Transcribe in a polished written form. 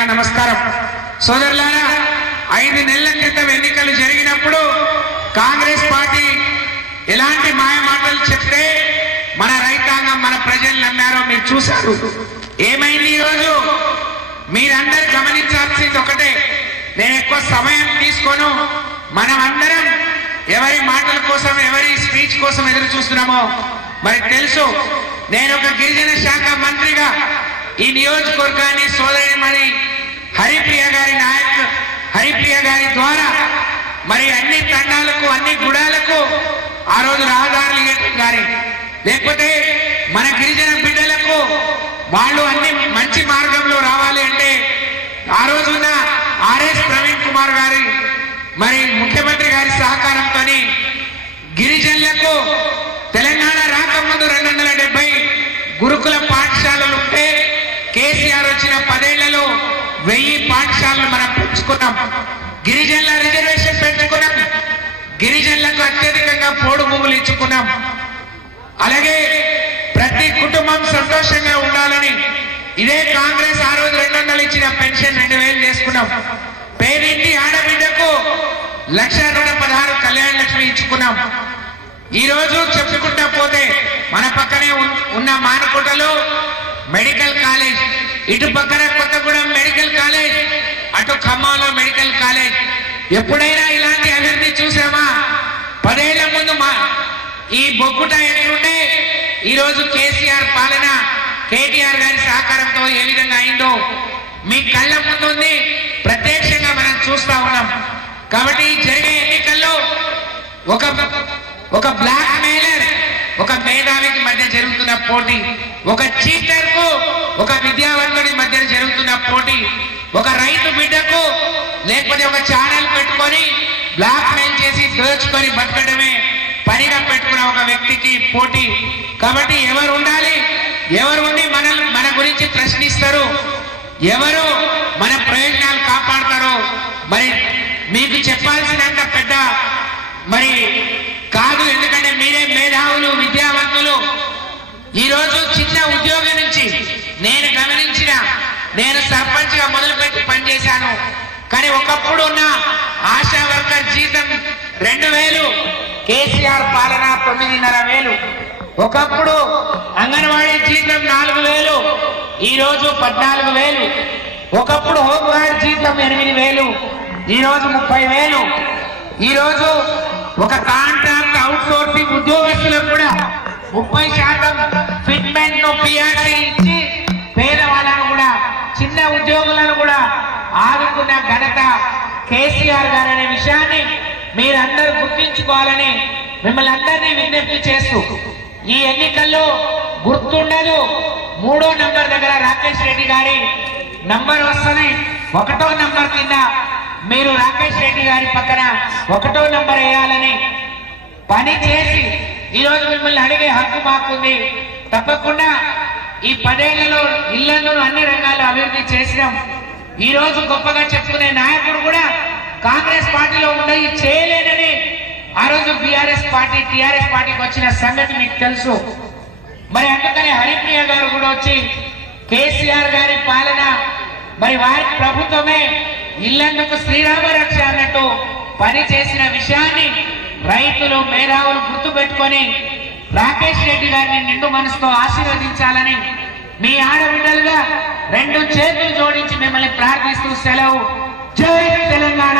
నా నమస్కారం. సోదరులారా, 5 నెలల క్రితం ఎన్నికలు జరిగినప్పుడు కాంగ్రెస్ పార్టీ ఎలాంటి మాయ మాటలు చెప్తే మన రైతాంగం మన ప్రజలు నమ్మారో మీరు చూశారు. ఏమైంది ఈరోజు? మీరందరూ గమనించాల్సింది ఒకటే, నేను ఎక్కువ సమయం తీసుకోను. మనం అందరం ఎవరి మాటల కోసం, ఎవరి స్పీచ్ కోసం ఎదురు చూస్తున్నామో మరి తెలుసు. నేను ఒక గిరిజన శాఖ మంత్రిగా ఈ నియోజకవర్గాన్ని సోదరిమణి హరిప్రియ గారి ద్వారా మరి అన్ని తండాలకు, అన్ని గుడాలకు ఆ రోజు రహదారులు గారి లేకపోతే మన గిరిజన బిడ్డలకు వాళ్ళు అన్ని మంచి మార్గంలో రావాలి అంటే ఆ రోజున ఆర్ఎస్ ప్రవీణ్ కుమార్ గారి మరి ముఖ్యమంత్రి గారి సహకారంతో గిరిజనులకు తెలంగాణ రాకముందు 270 గురుకుల పాఠశాలలు ఉంటే కేసీఆర్ వచ్చిన 10 ఏళ్లలో 1000 పాఠశాలలు మనం పెంచుకున్నాం. గిరిజనుల రిజర్వేషన్ పెంచుకున్నాం. గిరిజనులకు అత్యధికంగా పోడు భూములు ఇచ్చుకున్నాం. అలాగే ప్రతి కుటుంబం సంతోషంగా ఉండాలని ఇదే కాంగ్రెస్ ఆ రోజు 200 ఇచ్చిన పెన్షన్ 2000 చేసుకున్నాం. పేరింటి ఆడబిడ్డకు 1,16 కళ్యాణ లక్ష్మి ఇచ్చుకున్నాం. ఈ రోజు చెప్పుకుంటా పోతే మన పక్కనే ఉన్న మానకోటలో మెడికల్ కాలేజ్, ఇటు పక్కన కొత్తగూడెం మెడికల్ కాలేజ్, అటు ఖమ్మంలో మెడికల్ కాలేజ్. ఎప్పుడైనా ఇలాంటి అభివృద్ధి చూసామా? 10 ఏళ్ల ముందు ఈ బొగ్గుట ఎట్లుండే, ఈ రోజు కేసీఆర్ పాలన కేటీఆర్ గారి సహకారంతో ఏ విధంగా అయిందో మీ కళ్ళ ముందుంది, ప్రత్యక్షంగా మనం చూస్తా ఉన్నాం. కాబట్టి జరిగే ఎన్నికల్లో ఒక బ్లాక్ మెయిలర్, ఒక మేధావికి మధ్య జరుగుతున్న పోటీ, ఒక చీటర్ కు ఒక విద్యావంతుడి మధ్య జరుగుతున్న పోటీ, ఒక రైతు బిడ్డకు లేకపోతే ఒక ఛానల్ పెట్టుకొని బ్లాక్ మెయిల్ చేసి దోచుకొని బతకడమే పనిగా పెట్టుకున్న ఒక వ్యక్తికి పోటీ. కాబట్టి ఎవరు ఉండాలి, ఎవరు ఉండి మన గురించి ప్రశ్నిస్తారు, ఎవరు మన ప్రయోజనాలు కాపాడతారో మరి మీకు చెప్పాల్సినంత పెద్ద మరి కాదు. ఎందుకంటే మీరే మేధావులు, విద్యావంతులు. ఈరోజు చిన్న ఉద్యోగం నుంచి నేను సర్పంచ్ గా మొదలుపెట్టి పనిచేశాను. కానీ ఒకప్పుడు ఉన్న ఆశా వర్కర్ జీతం 2000, కేసీఆర్ పాలన 9,500. ఒకప్పుడు అంగన్వాడీ జీతం 4000, ఈ రోజు 14,000. ఒకప్పుడు హోంగార్డ్ జీతం 8,000, ఈ రోజు 30,000. ఈ రోజు ఒక కాంట్రాక్ట్ అవుట్ సోర్సింగ్ ఉద్యోగస్తులకు కూడా 30% ఫిట్మెంట్ ను పిఆర్సీ ఇచ్చి పేదవాళ్ళను కూడా, చిన్న ఉద్యోగులను కూడా ఆదుకున్న ఘనత కేసీఆర్ గారు అనే విషయాన్ని మీరందరూ గుర్తించుకోవాలని మిమ్మల్ని అందరినీ విజ్ఞప్తి చేస్తూ, ఈ ఎన్నికల్లో గుర్తుండదు 3వ నంబర్ దగ్గర రాకేష్ రెడ్డి గారి నంబర్ వస్తుంది. 1వ నంబర్ కింద మీరు రాకేష్ రెడ్డి గారి పక్కన 1వ నంబర్ వేయాలని పని చేసి ఈరోజు మిమ్మల్ని అడిగే హక్కు మాకుంది. తప్పకుండా ఈ 10 ఏళ్లలో ఇళ్లను అన్ని రంగాల్లో అభివృద్ధి చేసినాం. ఈ రోజు గొప్పగా చెప్పుకునే నాయకుడు కూడా కాంగ్రెస్ పార్టీలో ఉండయి చేయలేనని ఆ రోజు టిఆర్ఎస్ పార్టీకి వచ్చిన సంగతి మీకు తెలుసు. మరి అందుకని హరిప్రియ గారు కూడా వచ్చి కేసీఆర్ గారి పాలన మరి వారి ప్రభుత్వమే ఇళ్లందుకు శ్రీరామ రక్ష అన్నట్టు పని చేసిన విషయాన్ని రైతులు, మేధావులు గుర్తు పెట్టుకొని రాకేష్ రెడ్డి గారిని నిండు మనసుతో ఆశీర్వదించాలని మీ ఆడబిడ్డలుగా 2 చేతులు జోడించి మిమ్మల్ని ప్రార్థిస్తూ సెలవు. జై తెలంగాణ.